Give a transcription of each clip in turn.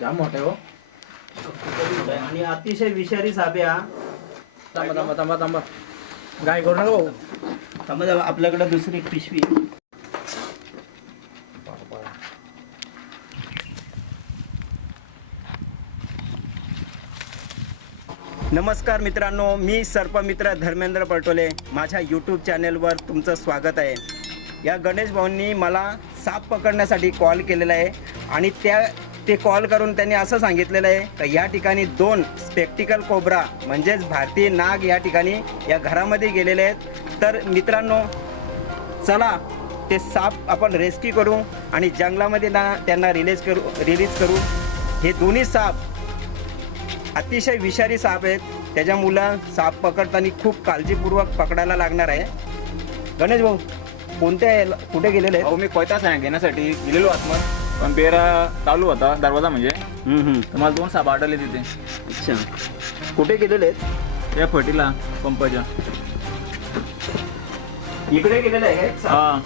जाम मोठे हो आणि अतिशय विषारी साप आहे हा. थांबा थांबा थांबा थांबा गाय करू नका भाऊ. थांबा आपल्याकडे दुसरी एक पिशवी आहे. नमस्कार मित्रांनो, मी सर्पमित्र धर्मेंद्र पटोले. माझ्या यूट्यूब चॅनलवर तुमचं स्वागत आहे. या गणेश भाऊंनी मला साप पकडण्यासाठी कॉल केलेला आहे आणि ते कॉल करून त्यांनी असं सांगितलेलं आहे की या ठिकाणी 2 स्पेक्टिकल कोब्रा म्हणजेच भारतीय नाग या ठिकाणी या घरामध्ये गेलेले आहेत. तर मित्रांनो चला ते साप आपण रेस्क्यू करू आणि जंगलामध्ये त्यांना रिलीज करू. हे दोन्ही साप अतिशय विषारी साप आहेत, त्याच्यामुळं साप पकडताना खूप काळजीपूर्वक पकडायला लागणार आहे. गणेश भाऊ कुठे गेलेले आहेत? मी कोयता सांग घेण्यासाठी गेलेलो आतमध्ये, पण पेरा चालू होता दरवाजा म्हणजे तर मला 2 साप आढळले तिथे. अच्छा, कुठे गेलेले आहेत? या फटीला पंपाच्या इकडे गेलेले आहे का? हा,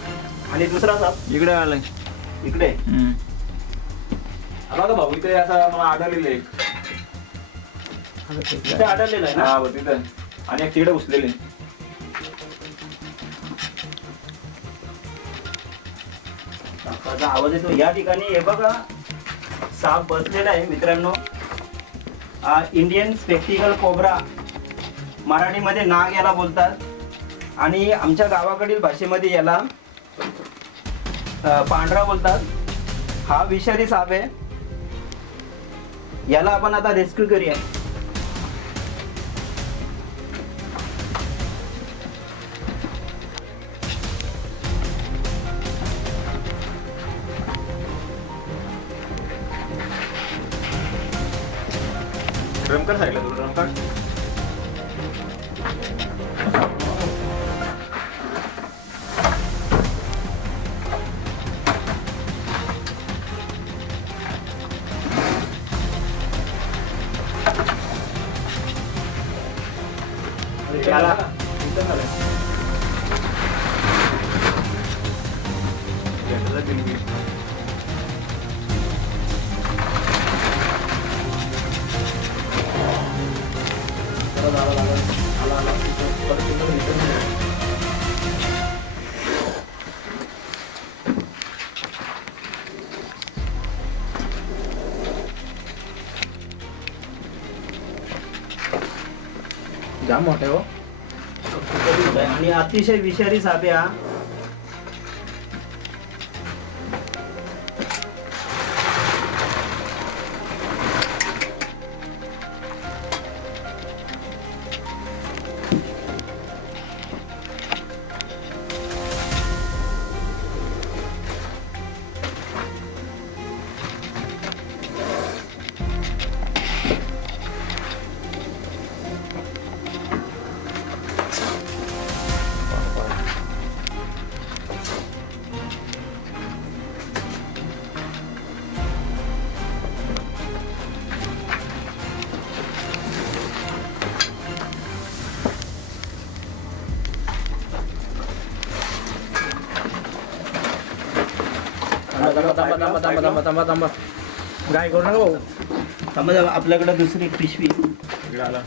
आणि दुसरा साप इकडे आलाय. इकडे बघा भाऊ, इथे असा मला आढळलेलं आहे. इथे आढळलेला आहे ना? हा तिथं, आणि एक तिकडे उचलेले. सापाचा आवाज येतो या ठिकाणी. हे बघा साप बसलेला आहे मित्रांनो. इंडियन स्पेक्टिकल कोब्रा, मराठीमध्ये नाग याला बोलतात आणि आमच्या गावाकडील भाषेमध्ये याला पांढरा बोलतात. हा विषारी साप आहे. याला आपण आता रेस्क्यू करूया. ड्रमकर साईडला तू ड्रमकर. याला जाम मोठे हो आणि अतिशय विषारी साप आहे हा. थांबा थांबा थांबा थांबा थांबा थांबा थांबा गाय करू नका भाऊ. थांबा आपल्याकडे दुसरी एक पिशवी आहे. इकडे आला.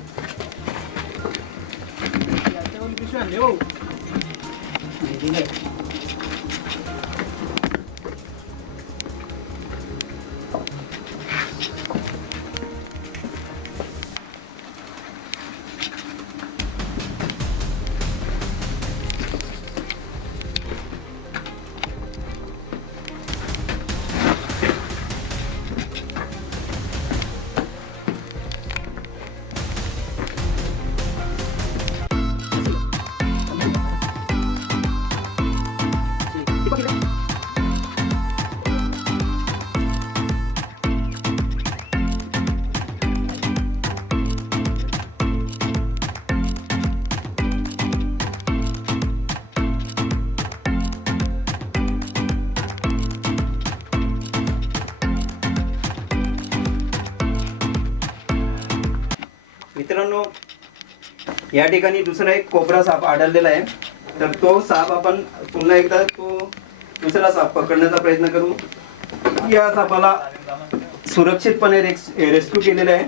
मित्रांनो या ठिकाणी दुसरा एक कोब्रा साप आढळलेला आहे. तर तो साप आपण पुन्हा एकदा तो दुसरा साप पकडण्याचा प्रयत्न करू. या सापाला सुरक्षितपणे रेस्क्यू केलेला आहे.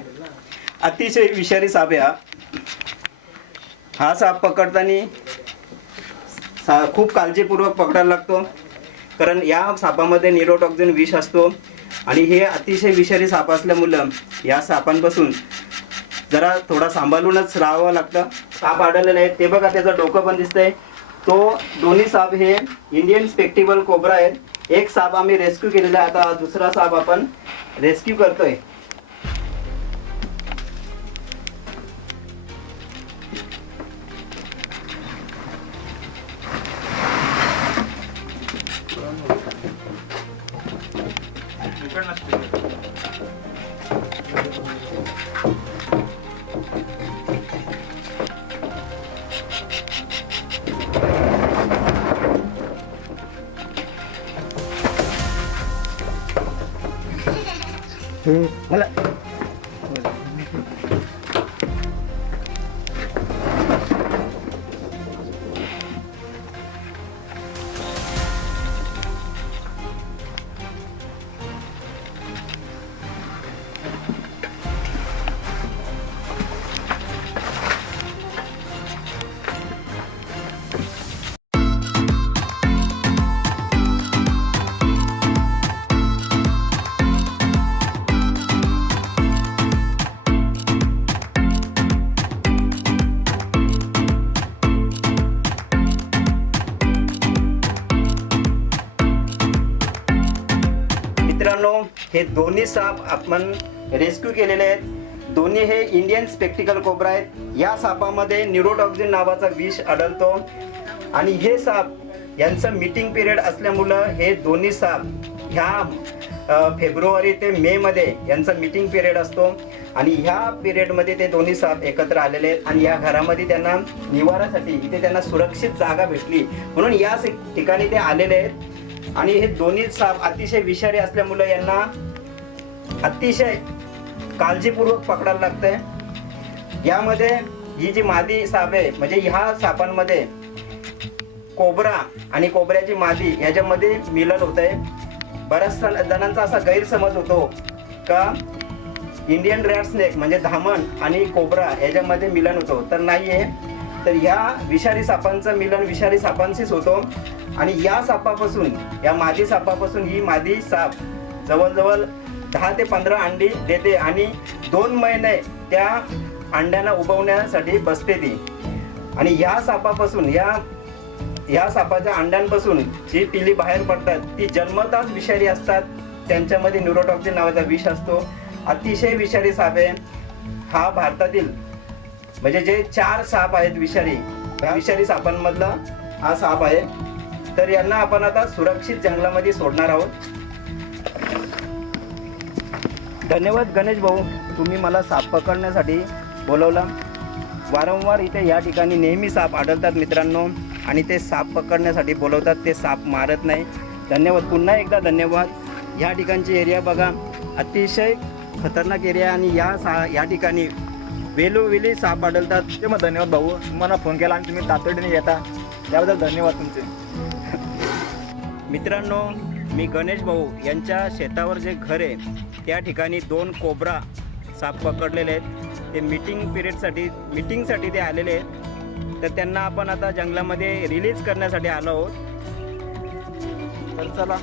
अतिशय विषारी साप आहे हा साप पकडताना खूप काळजीपूर्वक पकडायला लागतो, कारण या सापामध्ये न्यूरोटॉक्सिन विष असतो आणि हे अतिशय विषारी साप असल्यामुळं या सापांपासून जरा थोडा सांभाळूनच राहावं लागतं. साप आढळलेला आहे ते बघा, त्याचं डोकं पण दिसतंय. तो दोन्ही साप हे इंडियन स्पेक्टिबल कोब्रा आहेत. एक साप आम्ही रेस्क्यू केलेला आहे, आता दुसरा साप आपण रेस्क्यू करतोय. मला मित्रांनो, हे दोन्ही साप आपण रेस्क्यू केलेले आहेत. दोन्ही हे इंडियन स्पेक्टिकल कोब्रा आहेत. या सापामध्ये न्यूरोटॉक्सिन नावाचा विष आढळतो आणि हे साप यांचं मीटिंग पिरियड असल्यामुळं हे दोन्ही साप ह्या फेब्रुवारी ते मे मध्ये यांचा मीटिंग पिरियड असतो आणि ह्या पिरियडमध्ये ते दोन्ही साप एकत्र आलेले आहेत आणि या घरामध्ये त्यांना निवारासाठी इथे त्यांना सुरक्षित जागा भेटली म्हणून या ठिकाणी ते आलेले आहेत. आणि हे दोन्ही साप अतिशय विषारी असल्यामुळे यांना अतिशय काळजीपूर्वक पकडायला लागतंय. यामध्ये ही जी मादी साप आहे, म्हणजे ह्या सापांमध्ये कोबरा आणि कोबऱ्याची मादी ह्याच्यामध्ये मिलन होत आहे. बऱ्याच जणांचा असा गैरसमज होतो का इंडियन रॅट स्नेक म्हणजे धामण आणि कोबरा ह्याच्यामध्ये मिलन होतो, तर नाही आहे. तर ह्या विषारी सापांचं मिलन विषारी सापांशीच होतो आणि या सापापासून, या मादी सापापासून ही मादी साप जवळजवळ 10 ते 15 अंडी देते आणि 2 महिने त्या अंड्यांना उबवण्यासाठी बसते ती. आणि या सापापासून, या सापाच्या अंड्यांपासून जी पिली बाहेर पडतात ती जन्मताच विषारी असतात. त्यांच्यामध्ये न्यूरोटॉक्सिन नावाचा विष असतो. अतिशय विषारी साप आहे हा. भारतातील म्हणजे जे 4 साप आहेत विषारी सापांमधला हा साप आहे. तर यांना आपण आता सुरक्षित जंगलामध्ये सोडणार आहोत. धन्यवाद गणेश भाऊ, तुम्ही मला साप पकडण्यासाठी बोलवलं. वारंवार इथे या ठिकाणी नेहमी साप आढळतात मित्रांनो आणि ते साप पकडण्यासाठी बोलवतात, ते साप मारत नाही. धन्यवाद, पुन्हा एकदा धन्यवाद. ह्या ठिकाणची एरिया बघा, अतिशय खतरनाक एरिया आणि या ठिकाणी वेलोवेली साप आढळतात. ते मग धन्यवाद भाऊ, तुम्हाला फोन केला आणि तुम्ही तातडीने येता, त्याबद्दल धन्यवाद तुमचे. मित्रांनो, मी गणेश भाऊ यांच्या शेतावर जे घर आहे त्या ठिकाणी 2 कोब्रा साप पकडलेले आहेत. ते मीटिंगसाठी ते आलेले आहेत. तर त्यांना आपण आता जंगलामध्ये रिलीज करण्यासाठी आलो आहोत. तर चला.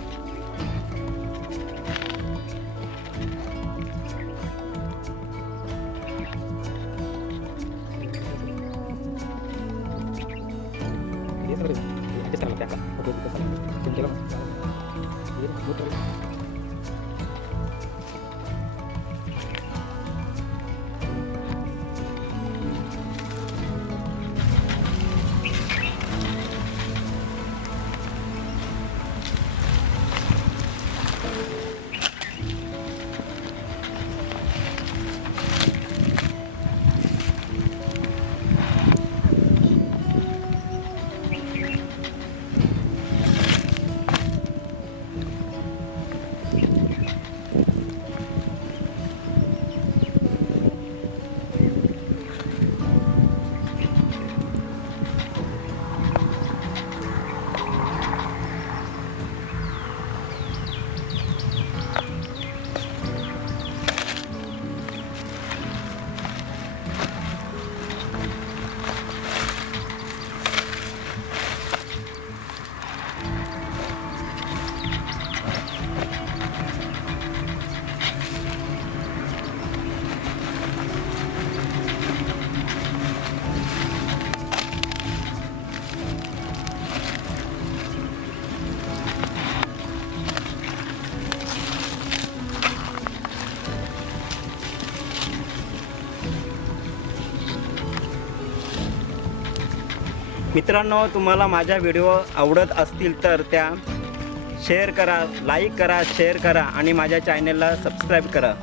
मित्रांनो, तुम्हाला माझ्या व्हिडिओ आवडत असतील तर त्या शेअर करा, लाईक करा, शेअर करा आणि माझ्या चॅनलला सबस्क्राईब करा.